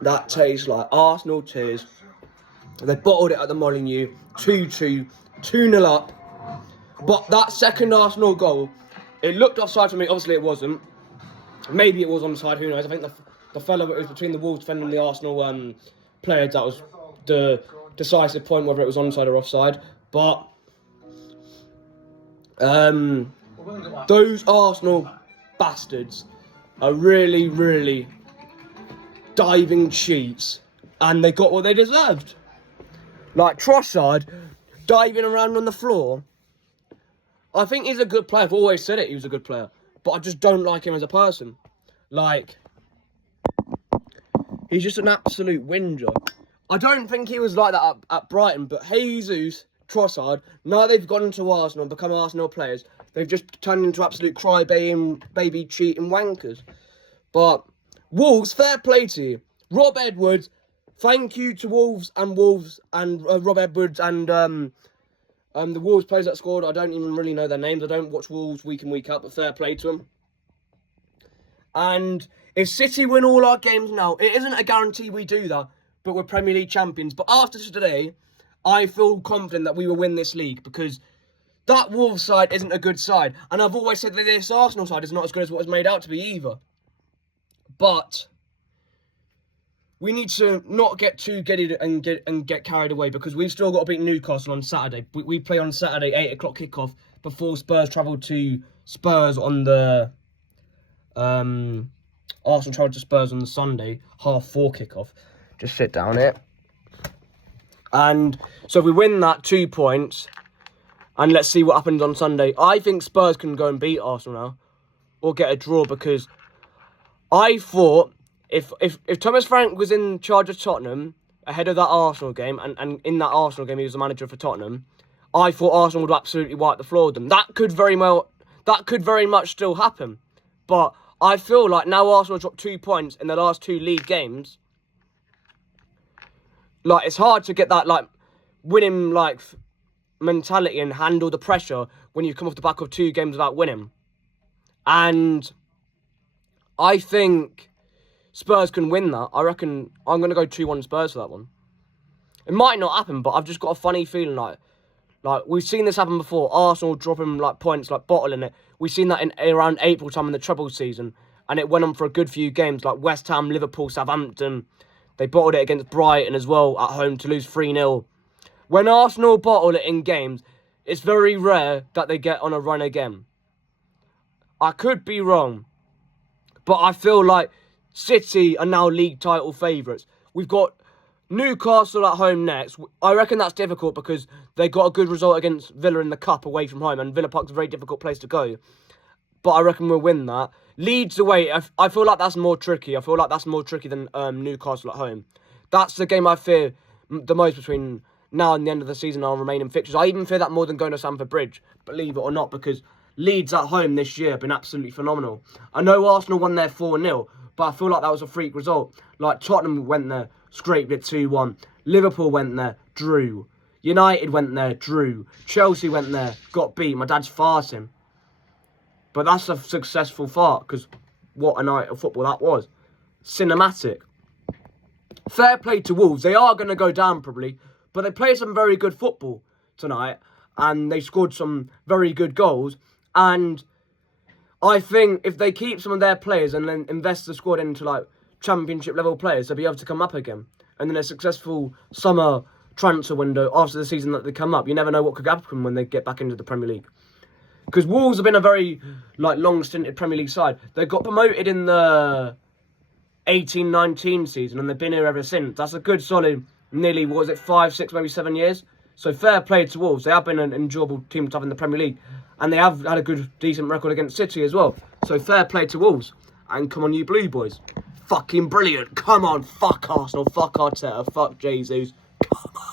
That tastes like Arsenal tears. They bottled it at the Molineux, 2-2, 2-0 up. But that second Arsenal goal, it looked offside for me. Obviously, it wasn't. Maybe it was onside. Who knows? I think the fellow that was between the Wolves defender and the Arsenal player, that was the decisive point whether it was onside or offside. But those Arsenal bastards are really, really diving cheats, and they got what they deserved. Like Trossard diving around on the floor. I think he's a good player. I've always said it, he was a good player. But I just don't like him as a person. Like, he's just an absolute whinger. I don't think he was like that at Brighton, but Jesus, Trossard, now they've gone into Arsenal and become Arsenal players, they've just turned into absolute crybaby, cheating wankers. But Wolves, fair play to you. Rob Edwards, thank you to Wolves and Rob Edwards and the Wolves players that scored. I don't even really know their names. I don't watch Wolves week in, week out, but fair play to them. And if City win all our games now, it isn't a guarantee we do that, but we're Premier League champions. But after today, I feel confident that we will win this league, because that Wolves side isn't a good side. And I've always said that this Arsenal side is not as good as what it's made out to be either. But we need to not get too giddy and get carried away, because we've still got to beat Newcastle on Saturday. We play on Saturday, 8 o'clock kickoff, before Spurs travel to Spurs on the... Arsenal travel to Spurs on the Sunday, 4:30 kickoff. Just sit down here. And so if we win that, 2 points, and let's see what happens on Sunday. I think Spurs can go and beat Arsenal now, or get a draw, because I thought if Thomas Frank was in charge of Tottenham ahead of that Arsenal game, and in that Arsenal game he was the manager for Tottenham, I thought Arsenal would absolutely wipe the floor with them. That could very much still happen. But I feel like now Arsenal dropped 2 points in the last 2 league games, like, it's hard to get that, like, winning, like, mentality and handle the pressure when you come off the back of 2 games without winning. And I think Spurs can win that. I reckon I'm going to go 2-1 Spurs for that one. It might not happen, but I've just got a funny feeling like we've seen this happen before. Arsenal dropping, like, points, like, bottling it. We've seen that in around April time in the treble season, and it went on for a good few games, like West Ham, Liverpool, Southampton. They bottled it against Brighton as well at home to lose 3-0. When Arsenal bottle it in games, it's very rare that they get on a run again. I could be wrong, but I feel like City are now league title favourites. We've got Newcastle at home next. I reckon that's difficult because they got a good result against Villa in the Cup away from home, and Villa Park's a very difficult place to go. But I reckon we'll win that. Leeds away, I feel like that's more tricky. I feel like that's more tricky than Newcastle at home. That's the game I fear the most between now and the end of the season, our remaining fixtures. I even fear that more than going to Stamford Bridge, believe it or not, because Leeds at home this year have been absolutely phenomenal. I know Arsenal won there 4-0, but I feel like that was a freak result. Like, Tottenham went there, scraped it 2-1. Liverpool went there, drew. United went there, drew. Chelsea went there, got beat. My dad's farting. But that's a successful fart, because what a night of football that was. Cinematic. Fair play to Wolves. They are going to go down probably, but they played some very good football tonight, and they scored some very good goals. And I think if they keep some of their players and then invest the squad into, like, championship level players, they'll be able to come up again. And then a successful summer transfer window after the season that they come up. You never know what could happen when they get back into the Premier League. Because Wolves have been a very, like, long-stinted Premier League side. They got promoted in the 18-19 season, and they've been here ever since. That's a good, solid, nearly, 5, 6, maybe 7 years? So fair play to Wolves. They have been an enjoyable team to have in the Premier League. And they have had a good, decent record against City as well. So fair play to Wolves. And come on, you Blue Boys. Fucking brilliant. Come on, fuck Arsenal, fuck Arteta, fuck Jesus. Come on.